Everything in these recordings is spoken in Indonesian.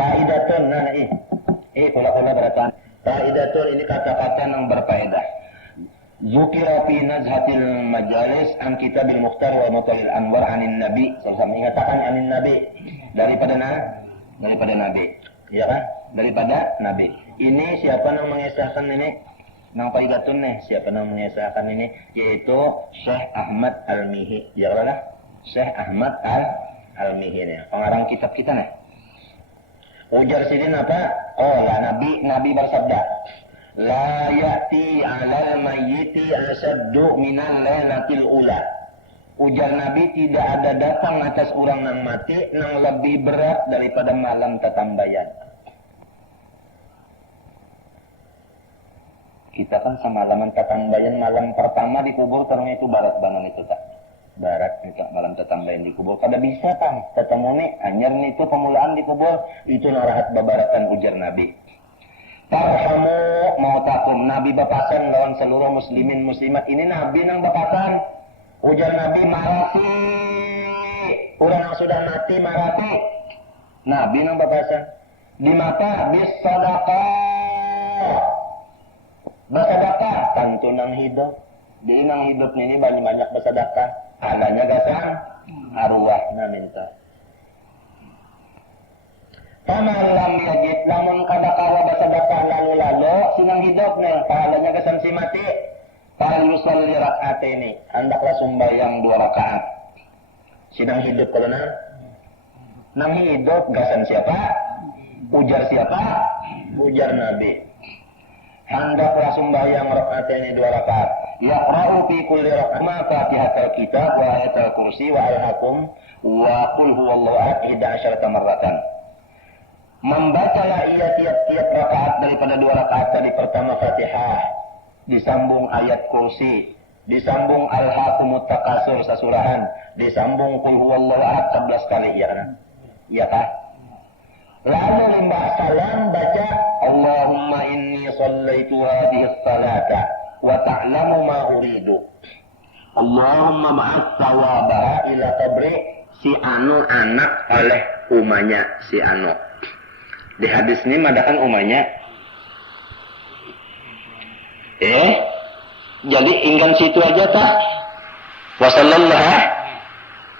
Faidatun pola-pola beratan. Faidatun ini kata-kata yang berfaedah. Zukira fi nazhatil majalis an kitabil mukhtar wa mutalil anwar anin nabi. Saya mengatakan anin nabi daripada nabi. Ya kan? Daripada nabi. Ini siapa yang mengesahkan ini? Nang faidatun nih, siapa yang mengesahkan ini? Yaitu Syekh Ahmad Al-Mihi. Ya kan? Syekh Ahmad Al-Mihi nih. Pengarang kitab kita nih. Ujar sidin apa? Oh, lah Nabi bersabda, la ya'ti 'alal mayyiti asaddu minal lailatil ula. Ujar Nabi, tidak ada datang atas orang yang mati yang lebih berat daripada malam tatambayan. Kita kan sama malam tatambayan, malam pertama dikubur karena itu barat banan itu tak. Barat itu malam tatambayan dikubur. Kada bisa kan ketemu nih anyar itu pemulaan dikubur itu narahat babaratan ujar Nabi. Tarhamu mautakum, Nabi bapasan lawan seluruh muslimin muslimat. Ini Nabi nang bapasan. Ujar Nabi, marati. Orang yang sudah mati marati. Nabi nang bapasan. Di mata bis sadaqah. Bersedekah tentu nang hidup. Jadi nang hidupnya ini banyak bersedekah. Alanya gasan arwahna minta. Pamalam yajid lamun kada kawa bersedekah lalu sinang hidupnya pahalanya gasan si mati. Fal yusalli rak'ataini, hendaklah sembahyang 2 rakaat. Sinang hidup kalau nang hidup gasan siapa? Ujar siapa? Ujar Nabi. Hendaklah sembahyang rak'ataini 2 rakaat. Yaqra'u fi kulli rak'atin Fatihatul Kitab wa Ayatul Kursi wa Al-Hakum wa Qul huwallahu ahad 11 marratan. Membacalah ia tiap-tiap rakaat daripada 2 rakaat tadi, pertama Fatihah, disambung ayat kursi, disambung Al-Hakumut Takasur sasurahan, disambung Qul huwallahu ahad 11 kali, ya kan? Iya kah? Lalu limbah salam baca Allahumma inni shallaitu hadhihi salata wa ta'lamu ma uridu. Allahumma ba'ats thawabaha ila qabri si anu anak oleh umanya si anu. Di hadis ini madakan umanya. Jadi inggan situ aja tah. Wasallallahu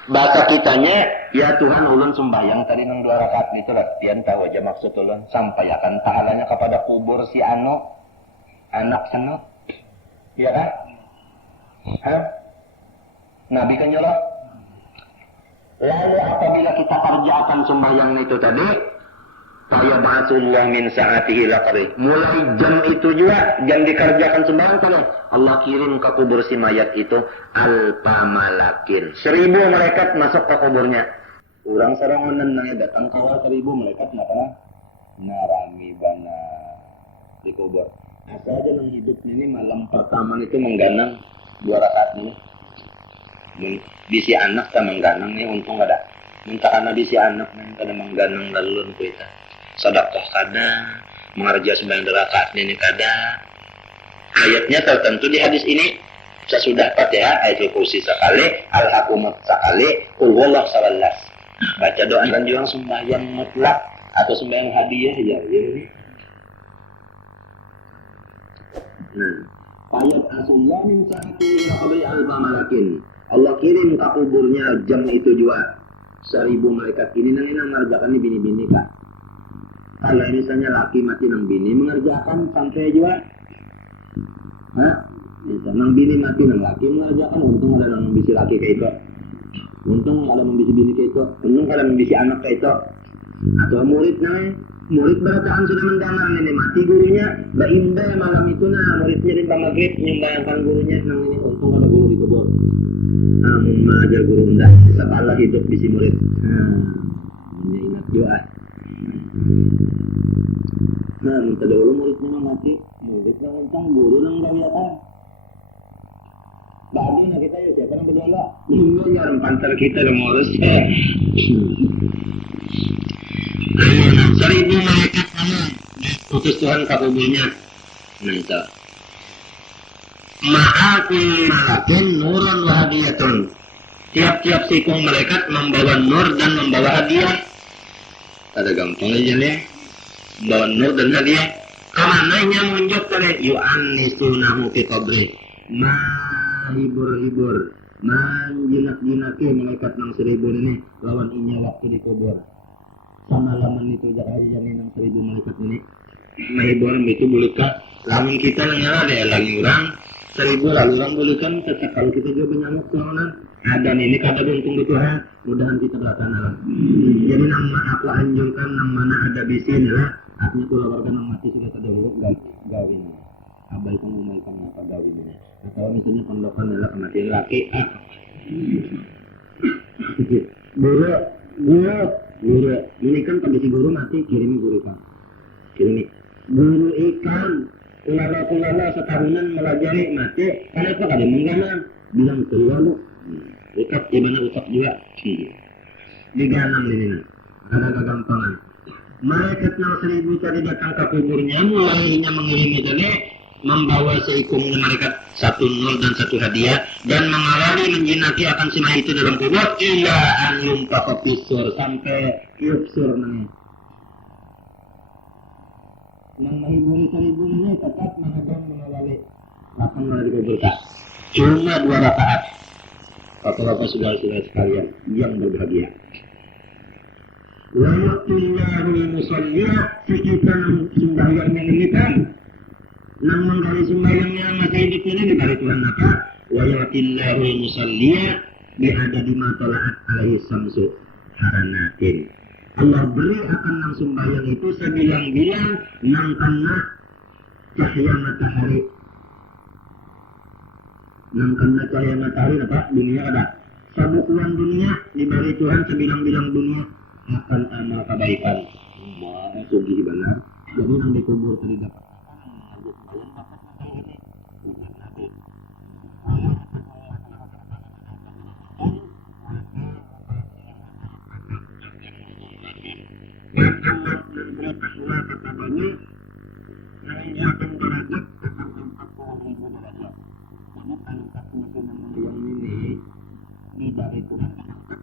bahasa kitanya, ya Tuhan ulun sembahyang tadi nang 2 rakaat itu latihan tahu aja maksud ulun, sampaikan pahalanya kepada kubur si anu anak sana. Ya kan? Nabi kan nyala. Lalu apabila kita kerjakan sembahyang itu tadi, saya ba'atullah min sa'atihi laqari. Mulai jam itu juga, jam dikerjakan sembahyang tadi, Allah kirim ke kubur si mayat itu alfa malakin. 1000 malaikat masuk ke kuburnya. Orang sarangonan nang datang kawal 1000 malaikat kenapa? Narami bana di kubur. Asal aja nang hidup ini malam pertama itu mengganang 2 rakaat ini. Di si anak tak mengganang nih, untung ada. Minta karena di si anak nih kada mengganang lalun kita. Sedekah kada, mengerja sembahyang 2 rakaat ini kada. Ayatnya tertentu di hadis ini. Sesudah Fatihah ayatul kursi sekali, Al-Hakumut sekali, Qul huwallahu 11. Baca doa dan juga sembahyang mutlak atau sembahyang hadiah ya. Ayat Rasulullah min sa'ati ila qabri alfa malakin. Allah kirim ke kuburnya jam itu juga 1000 malaikat. Ini nang mengerjakan ini bini-bini kak. Kalau misalnya laki mati nang bini mengerjakan sampai juga. Nang bini mati nang laki mengerjakan. Untung ada nang bisi laki kayak itu. Untung ada membisi bini kayak itu. Untung ada membisi anak kayak itu. Atau murid murid berataan sudah mendengar nenek mati gurunya, baimba malam itu muridnya di maghrib menyembayangkan gurunya nang ini untung ada guru di kubur. Mengajar guru rendah, setelah hidup di si murid. Ini ingat juga. Minta dulu muridnya mati, murid nang untung guru nang gawiatan. Bahagia kita ya siapa nang berdoa? Ini jarang pantar kita yang ngurus. 1000 malaikat sama utus Tuhan ke kuburnya. Minta ma'akul malakin nurun wa hadiyatun. Tiap-tiap sikung malaikat membawa nur dan membawa hadiah. Ada gampang aja nih. Bawa nur dan hadiah. Kamananya munjuk tadi. Yu'annisunahu fi qabri. Hibur-hibur. Jinak-jinaki malaikat nang 1000 ini. Lawan inya waktu dikubur. Sama laman itu jakaya nang 1000 malaikat ini. Mahibur itu bulika. Lamun kita nyala deh lagi orang 1000 lalu orang bulikan. Tetap kalau kita juga menyamuk kelawanan. Ada ini kata untung di Tuhan. Mudahan kita belakang alam. Jadi nama aku anjurkan nang mana ada bisi adalah artinya keluarga nang mati sudah terdahulu gawin. Abah itu ngomongkan apa gawinnya. Atau misalnya pondokan adalah kematian laki. Guru. Ini kan kondisi guru mati kirimi guru kan. Kirimi guru ikan. Kulala setahunan melajari mati. Karena itu ada mengganang. Bilang keluar lu. Utak gimana utak juga. Diganang ini. Ada kegampangan. Malaikat nang 1000 tadi datang ke kuburnya, mulainya mengirimi tadi membawa seikungnya malaikat 1 nur dan 1 hadiah dan mengawali menjinaki akan si mayit itu dalam kubur ila an yumpaka fisur sampai yubsur nang menghiburi 1000 ini tetap mengawali akan mulai dikuburkan. Cuma 2 rakaat. Bapak-bapak saudara-saudara sekalian yang berbahagia. Wa yaqtillahu musallina sekitar sembahyangnya limitan. Nang menggali sembahyangnya masih hidup ini dibalik Tuhan apa? Wa yaqtillahu musallina biada di matolaat alaihi samsu haranatin. Allah beri akan nang sembahyang itu sebilang-bilang nang kena cahaya matahari. Nang kena cahaya matahari apa? Dunia ada. Sabukuan dunia diberi Tuhan sebilang-bilang dunia akan amal kebaikan. Sugih benar. Jadi nang dikubur tadi dapat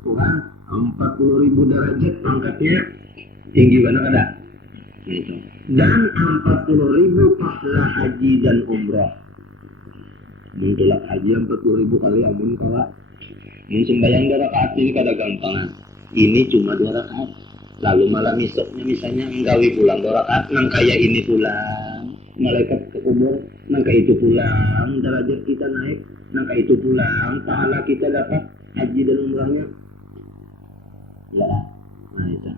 Tuhan 40.000 derajat pangkatnya tinggi banget ada gitu. Dan 40.000 pahala haji dan umrah mendelak haji 40.000 kali amun kala ini sembahyang 2 rakaat ini kada gampangan ini cuma 2 rakaat lalu malam esoknya misalnya enggawi pulang 2 rakaat nang kaya ini pulang malaikat ke kubur nang kaya itu pulang derajat kita naik nang kaya itu pulang pahala kita dapat haji dan umrahnya ya nah itu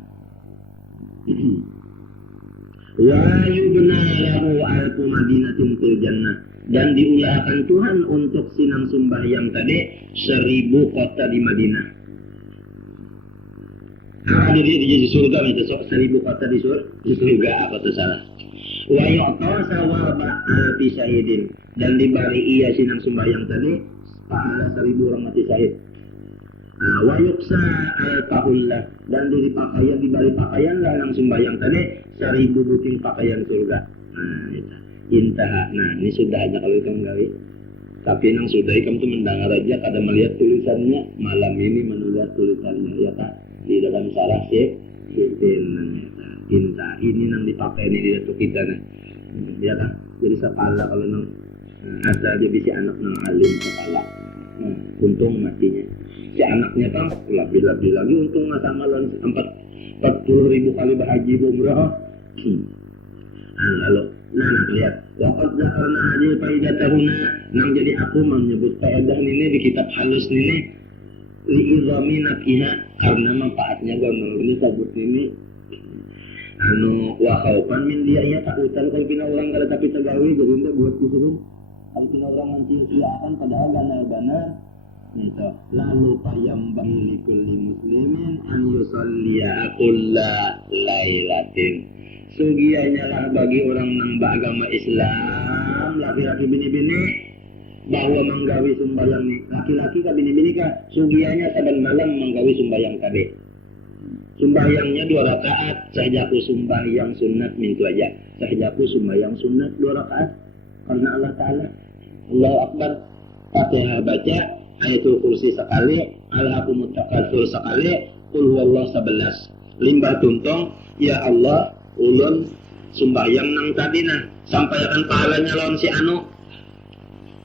wa yubna lahu alfu madinatin fil jannah dan diulahkan Tuhan untuk sinang sembahyang tadi 1000 kota di Madinah. Jadi di surga itu 1000 kota di surga apa tuh salah. Wa yu'ta sawaba alfi syahidin dan diberi ia sinang sembahyang tadi pahala 1000 orang mati syahid. Wa yuqsa al-tahullah dan diberi pakaian dalam sembahyang tadi 1000 butir pakaian surga. Nah, itu. Intah. Nah, ini sudah aja kalau kamu gawe. Tapi nang sudah kamu tuh mendengar aja kada melihat tulisannya. Malam ini menulis tulisannya ya Pak. Di dalam sarah intah. Ini nang dipakai ini di datuk kita nah. Ya kan? Jadi sepala kalau nang asal dia bisa anak nang alim kepala. Untung matinya. Si anaknya kan lebih lagi untung masa malam 40.000 kali berhaji umrah. Lalu lihat waqad zakarna hadhihi faidatahuna nang jadi aku menyebut faedah ini di kitab halus ini li'izami nafiha karena manfaatnya gono ini sabut ini wa khaufan min dia ya takutan kalau pina orang kada tapi tegawi jadi ndak buat disuruh kalau pina orang mencia-ciakan padahal gana gitu. Lalu payam bagi kulli muslimin an yusalliya kulla lailatin sugianya lah bagi orang nang beragama Islam laki-laki bini-bini bahwa menggawi sembahyang ni laki-laki ka bini-bini ka sugianya saban malam menggawi sembahyang kade sembahyangnya 2 rakaat sahajaku sembahyang sunat mintu aja sahajaku sembahyang sunat 2 rakaat karena Allah Ta'ala Allahu Akbar Fatihah baca ayatul kursi sekali alhaqumut takatsur sekali qul huwallahu 11 limbah tuntung, ya Allah ulun sumbayang nang tadi nah sampaikan pahalanya lawan si anu.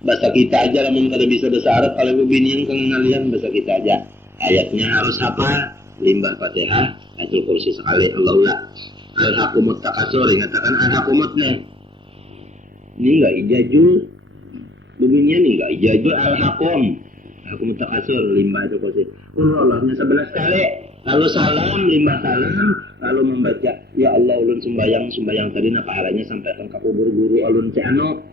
Bahasa kita aja lamun kada bisa bahasa Arab kalau binian kang ngalian bahasa kita aja. Ayatnya harus apa? Limbah Fatihah, ayatul kursi sekali Allahullah. Al-hakumut takasur, ingatakan al-hakumut nih. Ini enggak ijajul. Binian nih enggak ijajul al-hakum. Al-hakumut takasur, limbah ayatul kursi. Allahnya 11 kali. Lalu salam, limbah salam, lalu membaca ya Allah ulun sembayang tadi na pahalanya sampaikan ke kubur guru ulun si anu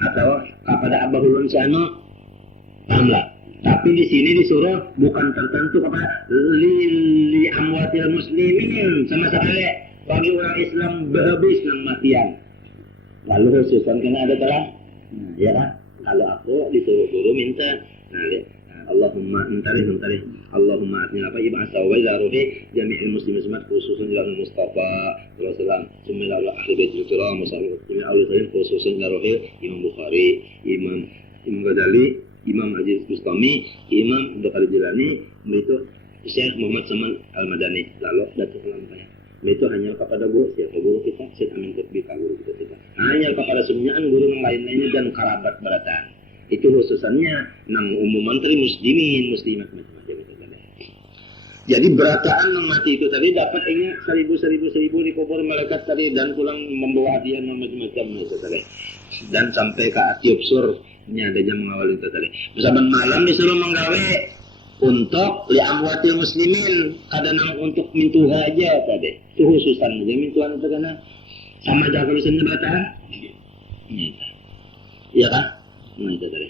atau kepada abah ulun si anu. Paham lah? Tapi di sini disuruh bukan tertentu kepada li amwatil muslimin sama sekali bagi orang Islam berhabis nang matian. Lalu khususan kena ada terang. Nah, ya kan? Kalau aku disuruh guru minta, Allahumma mentari Allahumma atni apa ibasa wa ila ruhi jami'il muslimin semat khususan ila Mustafa Rasulullah summa ila ahli baitul kiram musallim al-awliyin khususan ila ruhi Imam Bukhari, Imam Ghazali, Imam Aziz Bustami, Imam Abdul Jilani, itu Syekh Muhammad Saman Al-Madani. Lalu datang ke lampanya. Itu hanya kepada guru kita, Syekh Amin Tarbika guru kita. Hanya kepada sunnaan guru yang lain-lainnya dan kerabat beratan. Itu khususannya nang umum menteri muslimin muslimat macam-macam itu tadi. Jadi berataan nang mati itu tadi dapat ini 1000 dikubur malaikat tadi dan pulang membawa hadiah macam-macam itu tadi. Dan sampai ke atiup sur ini ada jam mengawal itu tadi. Saban malam disuruh menggawe untuk li amwatil muslimin kadang untuk mintuha aja tadi. Itu khususan aja mintuhan itu karena sama aja kalau sendiri berataan. Iya kan? Nah itu tadi.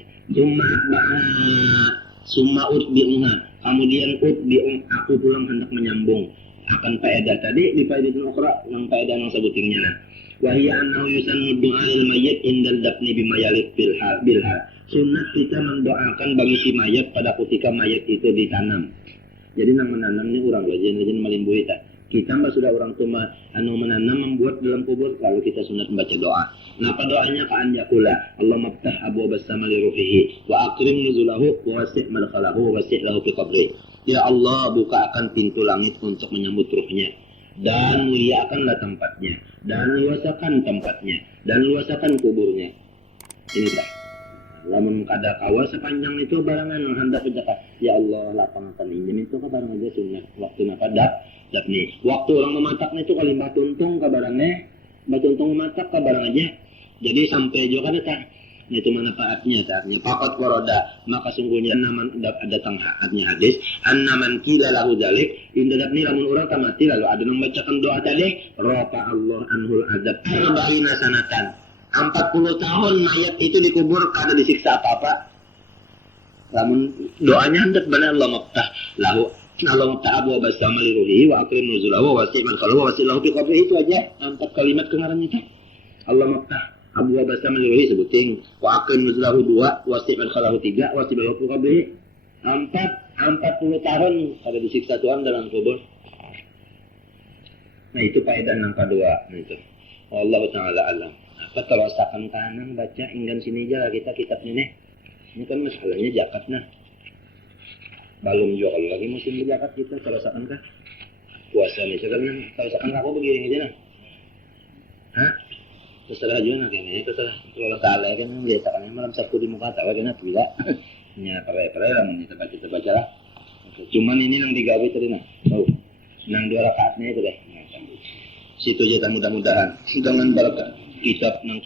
Summa utbi'uha. Kemudian aku pulang hendak menyambung akan faedah tadi di faedah ukhra yang faedah yang sebutingnya nah. Wa hiya annahu yusannu du'a lil mayyit indal dafni bima yalid bil hal. Sunat kita mendoakan bagi si mayat pada ketika mayat itu ditanam. Jadi nang menanamnya orang lajen malimbui tak. Kita mbak sudah orang tua menanam membuat dalam kubur lalu kita sunat membaca doa. Napa doanya kaan yakula Allah maftah abu bersama li ruhihi wa akrim nuzulahu wa wasi' madkhalahu wa wasi' lahu fi qabri. Ya Allah bukakan pintu langit untuk menyambut ruhnya dan muliakanlah tempatnya dan luasakan tempatnya dan luasakan kuburnya. Inilah lamun kada kawal sepanjang itu barangan hendak berjalan ya Allah lapangkan ini itu ke barang aja sunat waktu napa dak nih waktu orang memataknya itu kali batuntung ke barangnya batuntung mematak ke barang aja jadi sampai juga kada tak nah itu manfaatnya taknya pakat waroda maka sungguhnya naman datang hadis annaman kila lahu dalik inda dak nih lamun orang tamati lalu ada membacakan doa tadi rafa Allah anhul azab 40 sanatan 40 tahun mayat itu dikubur kada disiksa apa-apa. Namun doanya hendak benar Allah maftah lahu Allah maftah abu basama li ruhihi wa akrim nuzulahu wa wasi' madkhalahu wa wasi' lahu fi qabri itu aja 4 kalimat kengaran itu. Allah maftah abu basama li ruhihi sebuting wa akrim nuzulahu 2 wasi' madkhalahu 3 wasi' lahu fi qabri 40 tahun kada disiksa Tuhan dalam kubur. Nah itu faedah yang kedua itu. Allah taala alam. Apa terosakan kanan baca enggan sini aja kita kitab ini. Ini kan masalahnya zakat nah. Belum jual lagi musim berzakat kita terosakan kah? Puasa nih sekarang terosakan aku begini aja nah. Hah? Terserah juga nah kayaknya terserah. Kalau salah kan lihat kan malam Sabtu di muka tahu kan tidak. Nya pere-pere lah kita baca lah. Cuman ini nang digawe tadi nah. Oh. Nang 2 rakaatnya itu deh. Situ aja mudah-mudahan. Dengan berkat kitab nang